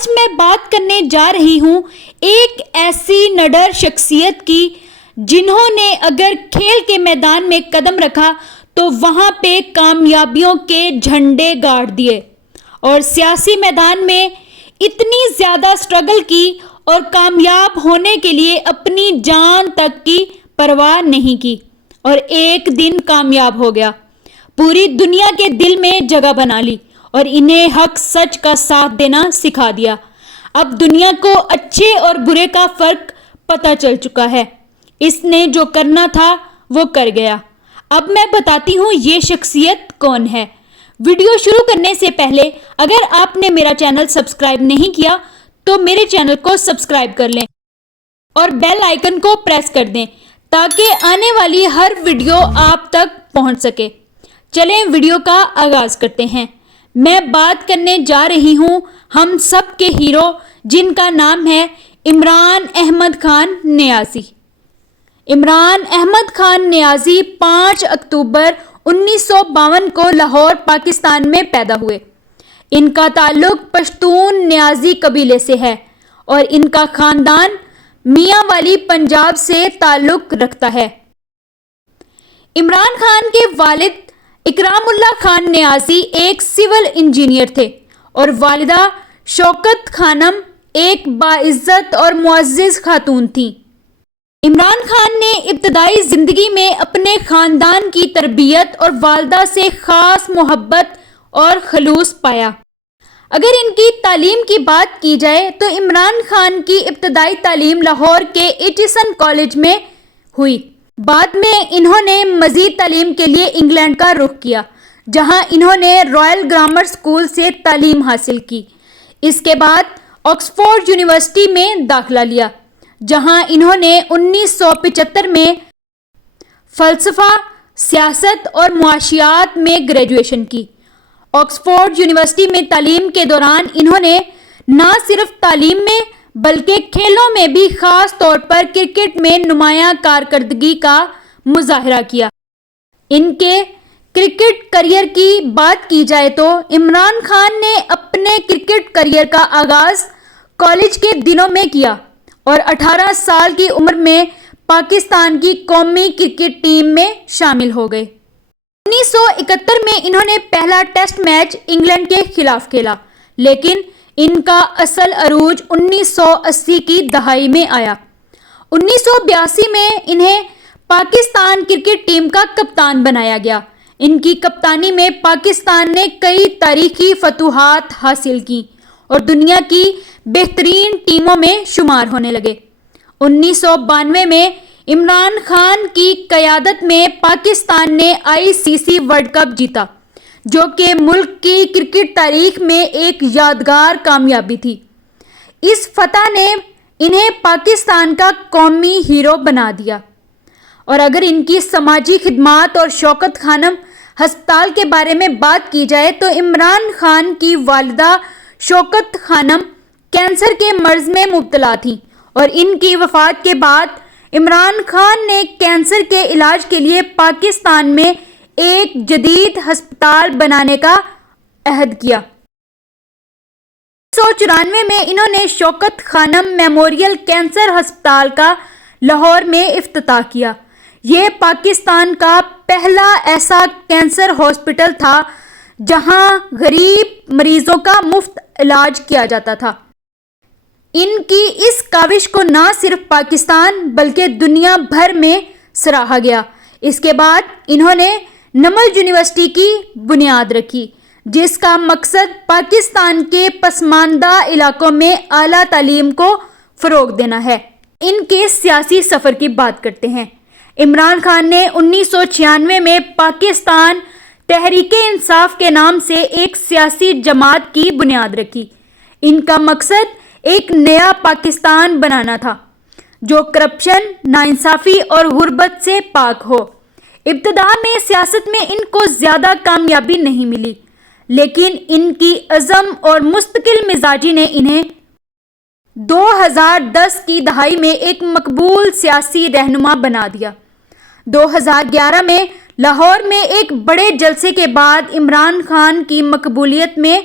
آج میں بات کرنے جا رہی ہوں ایک ایسی نڈر شخصیت کی جنہوں نے اگر کھیل کے میدان میں قدم رکھا تو وہاں پہ کامیابیوں کے جھنڈے گاڑ دیے اور سیاسی میدان میں اتنی زیادہ سٹرگل کی اور کامیاب ہونے کے لیے اپنی جان تک کی پرواہ نہیں کی اور ایک دن کامیاب ہو گیا، پوری دنیا کے دل میں جگہ بنا لی اور انہیں حق سچ کا ساتھ دینا سکھا دیا۔ اب دنیا کو اچھے اور برے کا فرق پتہ چل چکا ہے، اس نے جو کرنا تھا وہ کر گیا۔ اب میں بتاتی ہوں یہ شخصیت کون ہے۔ ویڈیو شروع کرنے سے پہلے اگر آپ نے میرا چینل سبسکرائب نہیں کیا تو میرے چینل کو سبسکرائب کر لیں اور بیل آئیکن کو پریس کر دیں تاکہ آنے والی ہر ویڈیو آپ تک پہنچ سکے۔ چلیں ویڈیو کا آغاز کرتے ہیں۔ میں بات کرنے جا رہی ہوں ہم سب کے ہیرو جن کا نام ہے عمران احمد خان نیازی۔ عمران احمد خان نیازی 5 اکتوبر 1952 کو لاہور پاکستان میں پیدا ہوئے۔ ان کا تعلق پشتون نیازی قبیلے سے ہے اور ان کا خاندان میاں والی پنجاب سے تعلق رکھتا ہے۔ عمران خان کے والد اکرام اللہ خان نیازی ایک سول انجینئر تھے اور والدہ شوکت خانم ایک باعزت اور معزز خاتون تھیں۔ عمران خان نے ابتدائی زندگی میں اپنے خاندان کی تربیت اور والدہ سے خاص محبت اور خلوص پایا۔ اگر ان کی تعلیم کی بات کی جائے تو عمران خان کی ابتدائی تعلیم لاہور کے ایچسن کالج میں ہوئی۔ بعد میں انہوں نے مزید تعلیم کے لیے انگلینڈ کا رخ کیا جہاں انہوں نے رائل گرامر اسکول سے تعلیم حاصل کی۔ اس کے بعد آکسفورڈ یونیورسٹی میں داخلہ لیا جہاں انہوں نے 1975 میں فلسفہ، سیاست اور معاشیات میں گریجویشن کی۔ آکسفورڈ یونیورسٹی میں تعلیم کے دوران انہوں نے نہ صرف تعلیم میں بلکہ کھیلوں میں بھی خاص طور پر کرکٹ میں نمایاں کارکردگی کا مظاہرہ کیا۔ ان کے کرکٹ کیریئر کی بات کی جائے تو عمران خان نے اپنے کرکٹ کیریئر کا آغاز کالج کے دنوں میں کیا اور 18 سال کی عمر میں پاکستان کی قومی کرکٹ ٹیم میں شامل ہو گئے۔ 1971 میں انہوں نے پہلا ٹیسٹ میچ انگلینڈ کے خلاف کھیلا، لیکن ان کا اصل عروج 1980 کی دہائی میں آیا۔ 1982 میں انہیں پاکستان کرکٹ ٹیم کا کپتان بنایا گیا۔ ان کی کپتانی میں پاکستان نے کئی تاریخی فتوحات حاصل کی اور دنیا کی بہترین ٹیموں میں شمار ہونے لگے۔ 1992 میں عمران خان کی قیادت میں پاکستان نے ICC ورلڈ کپ جیتا، جو کہ ملک کی کرکٹ تاریخ میں ایک یادگار کامیابی تھی۔ اس فتح نے انہیں پاکستان کا قومی ہیرو بنا دیا۔ اور اگر ان کی سماجی خدمات اور شوکت خانم ہسپتال کے بارے میں بات کی جائے تو عمران خان کی والدہ شوکت خانم کینسر کے مرض میں مبتلا تھیں اور ان کی وفات کے بعد عمران خان نے کینسر کے علاج کے لیے پاکستان میں ایک جدید ہسپتال بنانے کا عہد کیا۔ 1994 میں انہوں نے شوکت خانم میموریل کینسر ہسپتال کا لاہور میں افتتاح کیا۔ یہ پاکستان کا پہلا ایسا کینسر ہاسپٹل تھا جہاں غریب مریضوں کا مفت علاج کیا جاتا تھا۔ ان کی اس کاوش کو نہ صرف پاکستان بلکہ دنیا بھر میں سراہا گیا۔ اس کے بعد انہوں نے نمل یونیورسٹی کی بنیاد رکھی جس کا مقصد پاکستان کے پسماندہ علاقوں میں اعلیٰ تعلیم کو فروغ دینا ہے۔ ان کے سیاسی سفر کی بات کرتے ہیں۔ عمران خان نے 1996 میں پاکستان تحریک انصاف کے نام سے ایک سیاسی جماعت کی بنیاد رکھی۔ ان کا مقصد ایک نیا پاکستان بنانا تھا جو کرپشن، ناانصافی اور غربت سے پاک ہو۔ ابتدا میں سیاست میں ان کو زیادہ کامیابی نہیں ملی، لیکن ان کی عزم اور مستقل مزاجی نے انہیں 2010 کی دہائی میں ایک مقبول سیاسی رہنما بنا دیا۔ 2011 میں لاہور میں ایک بڑے جلسے کے بعد عمران خان کی مقبولیت میں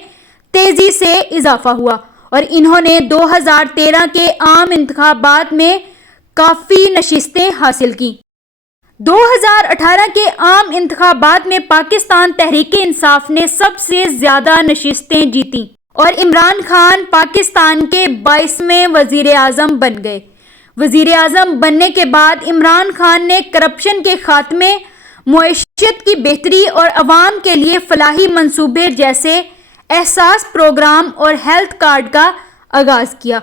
تیزی سے اضافہ ہوا اور انہوں نے 2013 کے عام انتخابات میں کافی نشستیں حاصل کی۔ 2018 کے عام انتخابات میں پاکستان تحریک انصاف نے سب سے زیادہ نشستیں جیتیں اور عمران خان پاکستان کے 22ویں وزیر اعظم بن گئے۔ وزیر اعظم بننے کے بعد عمران خان نے کرپشن کے خاتمے، معیشت کی بہتری اور عوام کے لیے فلاحی منصوبے جیسے احساس پروگرام اور ہیلتھ کارڈ کا آغاز کیا۔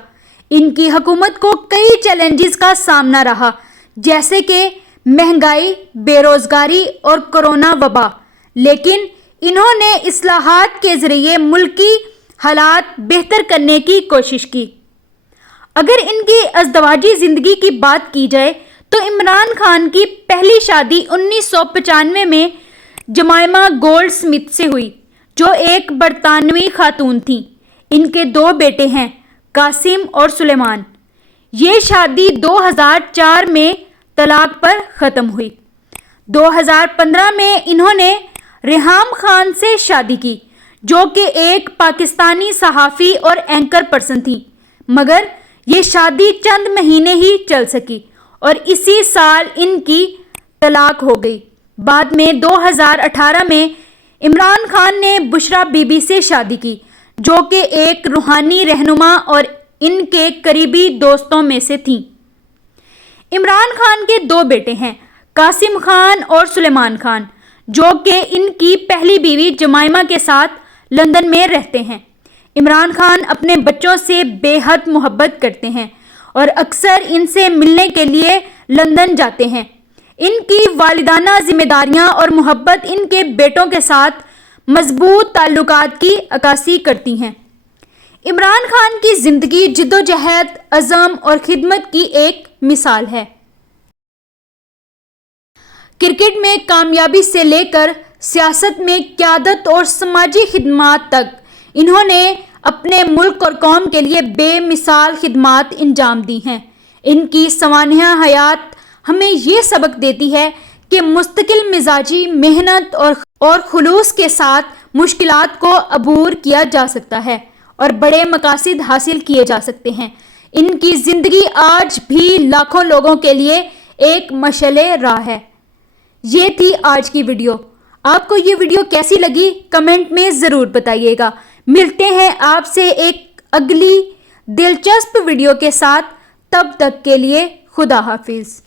ان کی حکومت کو کئی چیلنجز کا سامنا رہا، جیسے کہ مہنگائی، بے روزگاری اور کورونا وبا، لیکن انہوں نے اصلاحات کے ذریعے ملکی حالات بہتر کرنے کی کوشش کی۔ اگر ان کی ازدواجی زندگی کی بات کی جائے تو عمران خان کی پہلی شادی 1995 میں جمائما گولڈ سمتھ سے ہوئی، جو ایک برطانوی خاتون تھیں۔ ان کے 2 بیٹے ہیں، قاسم اور سلیمان۔ یہ شادی 2004 میں طلاق پر ختم ہوئی۔ 2015 میں انہوں نے ریحام خان سے شادی کی، جو کہ ایک پاکستانی صحافی اور اینکر پرسن تھی، مگر یہ شادی چند مہینے ہی چل سکی اور اسی سال ان کی طلاق ہو گئی۔ بعد میں 2018 میں عمران خان نے بشرا بی بی سے شادی کی، جو کہ ایک روحانی رہنما اور ان کے قریبی دوستوں میں سے تھیں۔ عمران خان کے 2 بیٹے ہیں، قاسم خان اور سلیمان خان، جو کہ ان کی پہلی بیوی جمائما کے ساتھ لندن میں رہتے ہیں۔ عمران خان اپنے بچوں سے بے حد محبت کرتے ہیں اور اکثر ان سے ملنے کے لیے لندن جاتے ہیں۔ ان کی والدانہ ذمہ داریاں اور محبت ان کے بیٹوں کے ساتھ مضبوط تعلقات کی عکاسی کرتی ہیں۔ عمران خان کی زندگی جدوجہد، عزم اور خدمت کی ایک مثال ہے۔ کرکٹ میں کامیابی سے لے کر سیاست میں قیادت اور سماجی خدمات تک انہوں نے اپنے ملک اور قوم کے لیے بے مثال خدمات انجام دی ہیں۔ ان کی سوانح حیات ہمیں یہ سبق دیتی ہے کہ مستقل مزاجی، محنت اور خلوص کے ساتھ مشکلات کو عبور کیا جا سکتا ہے اور بڑے مقاصد حاصل کیے جا سکتے ہیں۔ ان کی زندگی آج بھی لاکھوں لوگوں کے لیے ایک مشعل راہ ہے۔ یہ تھی آج کی ویڈیو۔ آپ کو یہ ویڈیو کیسی لگی کمنٹ میں ضرور بتائیے گا۔ ملتے ہیں آپ سے ایک اگلی دلچسپ ویڈیو کے ساتھ، تب تک کے لیے خدا حافظ۔